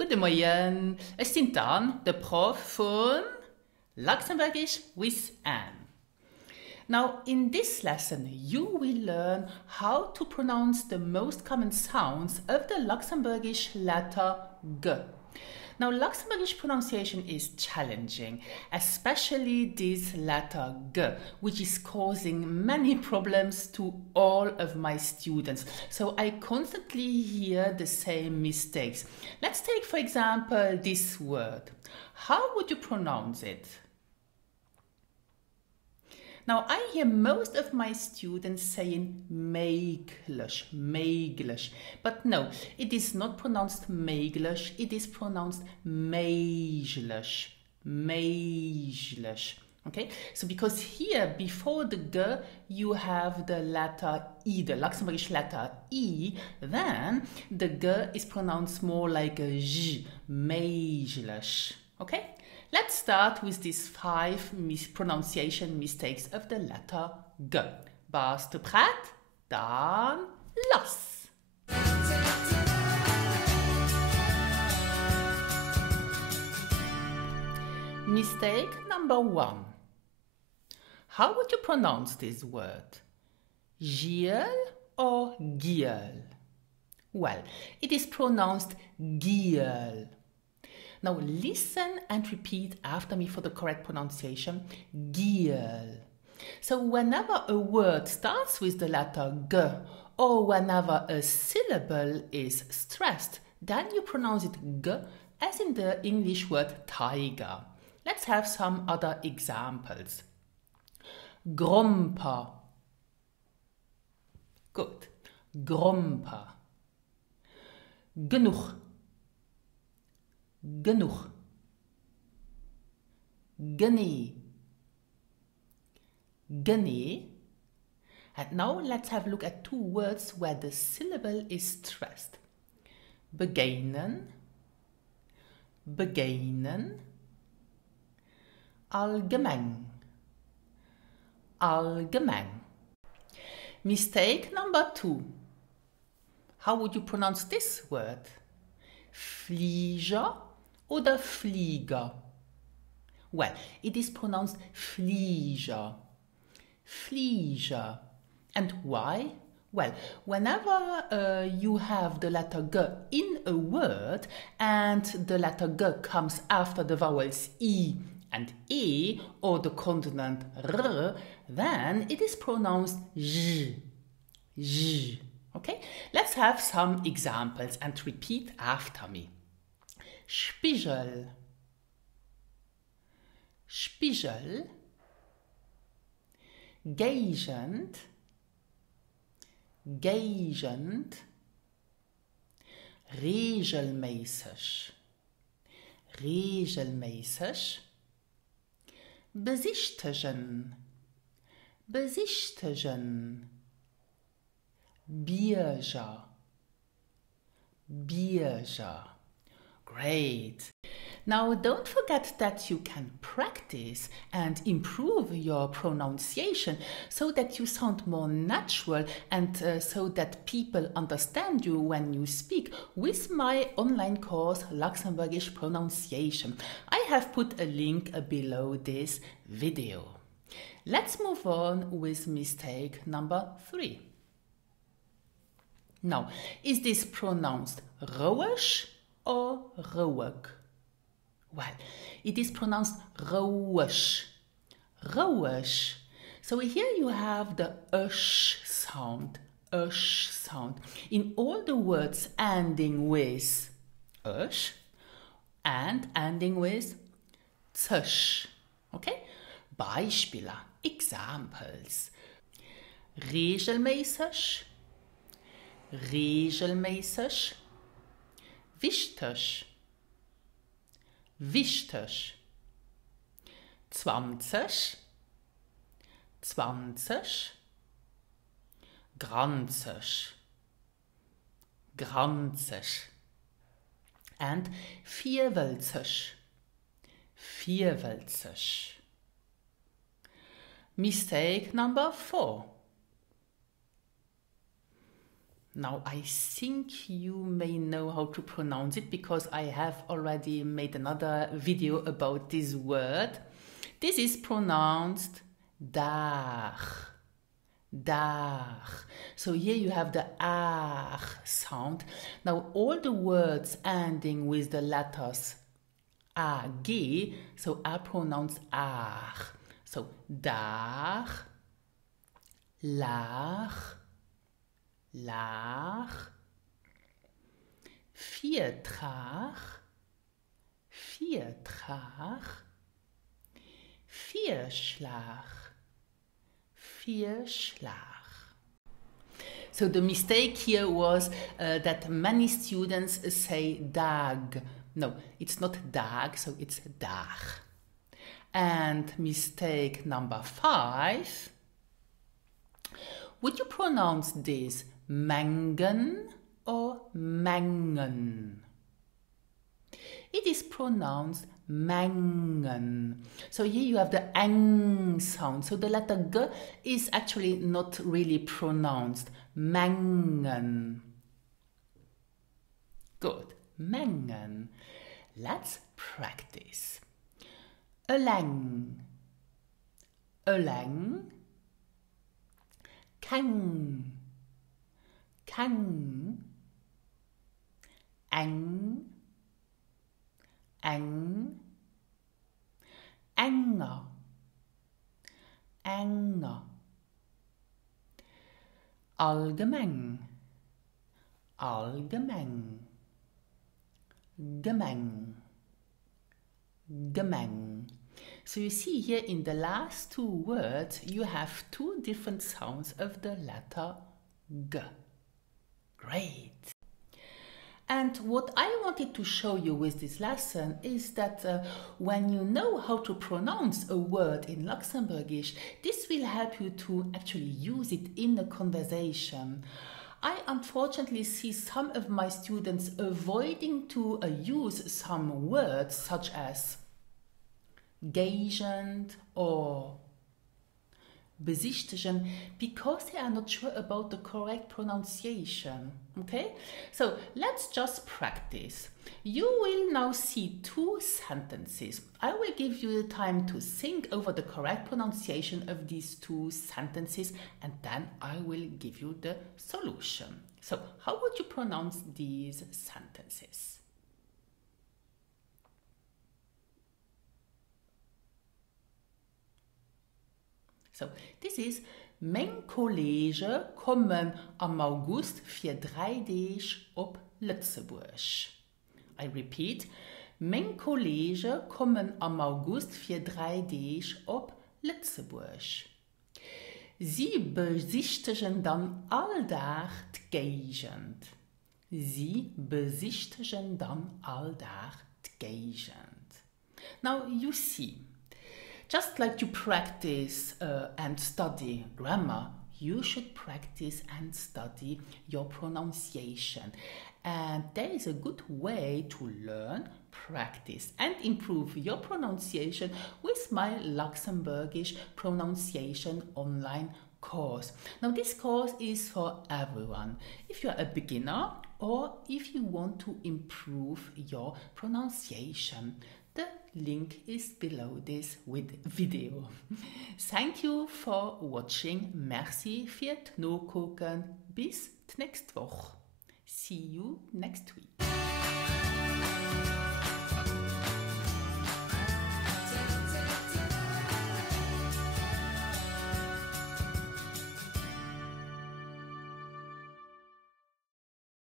Guten Morgen, ich bin Dan, der Prof von Luxembourgish with Anne. Now, in this lesson, you will learn how to pronounce the most common sounds of the Luxembourgish letter G. Now, Luxembourgish pronunciation is challenging, especially this letter G, which is causing many problems to all of my students. So I constantly hear the same mistakes. Let's take, for example, this word. How would you pronounce it? Now, I hear most of my students saying meiglich, but no, it is not pronounced meiglich, it is pronounced meiglich. Okay, so because here before the G you have the letter I, the Luxembourgish letter I, then the G is pronounced more like a J, meiglich. Okay? Let's start with these 5 pronunciation mistakes of the letter G. Bist du bereit? Dann los! Mistake number 1. How would you pronounce this word? Giel or Giel? Well, it is pronounced Giel. Now listen and repeat after me for the correct pronunciation. Giel. So whenever a word starts with the letter G or whenever a syllable is stressed, then you pronounce it G as in the English word tiger. Let's have some other examples. Grompa. Good. Grompa. Genug. Genug. Genie. Genie. And now let's have a look at 2 words where the syllable is stressed. Beginnen. Beginnen. Allgemein. Allgemein. Mistake number 2. How would you pronounce this word? Flieger oder Flieger? Well, it is pronounced Flieger. Flieger. And why? Well, whenever you have the letter G in a word and the letter G comes after the vowels I and E or the consonant R, then it is pronounced J. J. Okay, let's have some examples and repeat after me. Spiegel. Spiegel. Gaugend. Gaugend. Regelmäßig. Regelmäßig. Besichtigen. Besichtigen. Bierger. Bierger. Great. Now don't forget that you can practice and improve your pronunciation so that you sound more natural and so that people understand you when you speak with my online course Luxembourgish Pronunciation. I have put a link below this video. Let's move on with mistake number 3. Now, is this pronounced Rouisch or Rouig? Well, it is pronounced Rouisch. Rouisch. So here you have the sh sound. Sh sound. In all the words ending with sh and ending with zsch. Okay? Beispiele, examples. Regelmäßig. Regelmäßig. Wichtig. Wichtig. 20. 20. Granzig. Granzig. And vierwälzig. Vierwälzig. Mistake number 4. Now I think you may know how to pronounce it because I have already made another video about this word. This is pronounced dag. Dag. So here you have the ag sound. Now all the words ending with the letters ag, so are pronounced ag. So dag, laag, laag, viertraag, viertraag, vierslag, vierslag. So the mistake here was that many students say dag. No, it's not dag, so it's dag. And mistake number 5. Would you pronounce this mengen or mengen? It is pronounced mengen. So here you have the eng sound. So the letter g is actually not really pronounced. Mengen. Good. Mengen. Let's practice. Eleng. Eleng. Kang. Kang. Eng. Eng. Enger. Enger. Allgemeng. Allgemeng. Gemeng. Gemeng. So you see here in the last 2 words you have 2 different sounds of the letter G. Great! And what I wanted to show you with this lesson is that when you know how to pronounce a word in Luxembourgish, this will help you to actually use it in a conversation. I unfortunately see some of my students avoiding to use some words such as gazend or besichtigen because they are not sure about the correct pronunciation. Okay, so let's just practice. You will now see 2 sentences. I will give you the time to think over the correct pronunciation of these 2 sentences and then I will give you the solution. So how would you pronounce these sentences? So this is: Mijn college komen am August voor 3 dagen op Lützeburg. I repeat. Mijn college komen am August voor 3 dagen op Lützeburg. Sie besichtigen dann alldag die Gegend. Sie besichtigen dann alldag die Gegend. Now you see, just like you practice and study grammar, you should practice and study your pronunciation. And there is a good way to learn, practice and improve your pronunciation with my Luxembourgish pronunciation online course. Now this course is for everyone. If you are a beginner or if you want to improve your pronunciation. The link is below this video. Thank you for watching. Merci fürs Zugucken. Bis nächste Woche. See you next week.